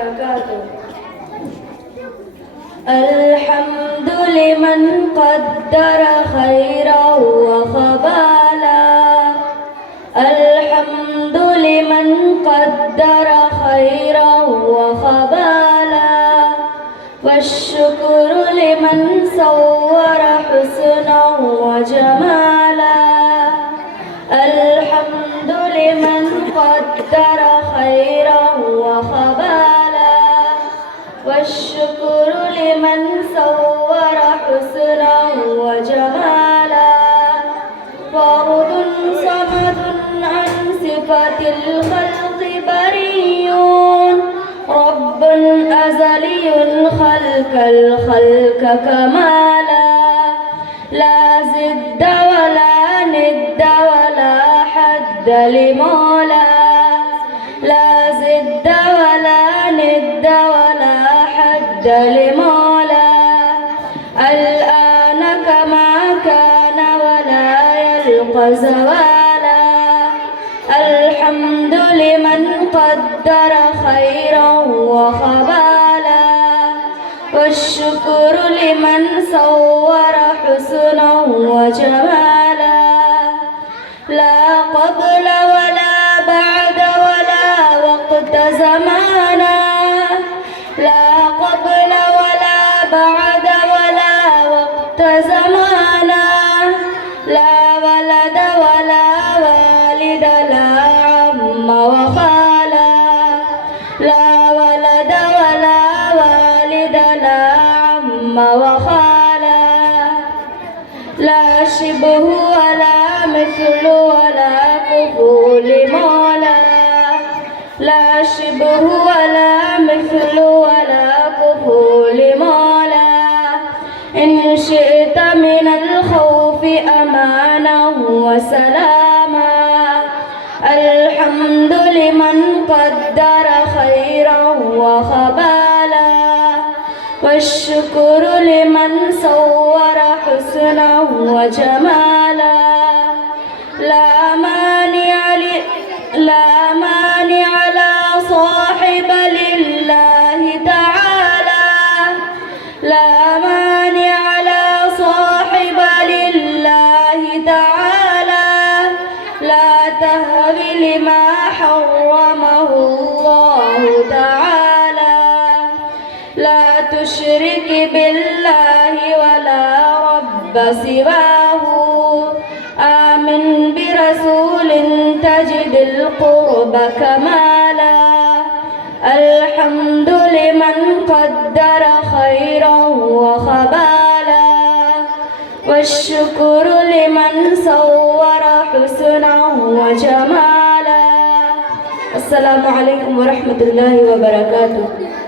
وبركاته. الحمد لمن قدر خيرا وخبالا. الحمد لمن قدر خيرا وخبالا. والشكر لمن صور حسنا وجمالا. الحمد لمن قدر خيرا وخبالا. والشكر لمن صور حسنا وجمالا. فرد صمد عن صفة الخلق بريٌ. رب أزلي خلق الخلق كمالا. لا زد ولا ند ولا حد لمولا. لا زد ولا ند ولا حد لمولا. الآن كما كان ولا يلقى زوالا. الحمد لمن قدر خيرا وخبالا. والشكر لمن صور حسنا وجمالا. لا قبل ولا بعد ولا وقت زمانا. لا قبل ولا بعد ولا وقت زمانا. لا ولد ولا والد لا عم وخالا. لا ولد ولا والد لا عم وخالا. لا شبه ولا مثل ولا كفول مولا. لا شبه ولا مثل ولا كفول مولا. إن شئت من الخوف أمانا وسلاما. الحمد لمن قدر خيرا وخبالا. والشكر لمن صور حسنا وجمالا. لا مانع لا صاحب لله تعالى. لا مانع لا صاحب لله تعالى. لا تهب لما حرمه الله تعالى. لا تشرك بالله ولا رب سواه. آمن برسول تجد القرب كمالا. الحمد لمن قدر خيرا وخبالا. والشكر لمن صور حسنا وجمالا. السلام عليكم ورحمة الله وبركاته.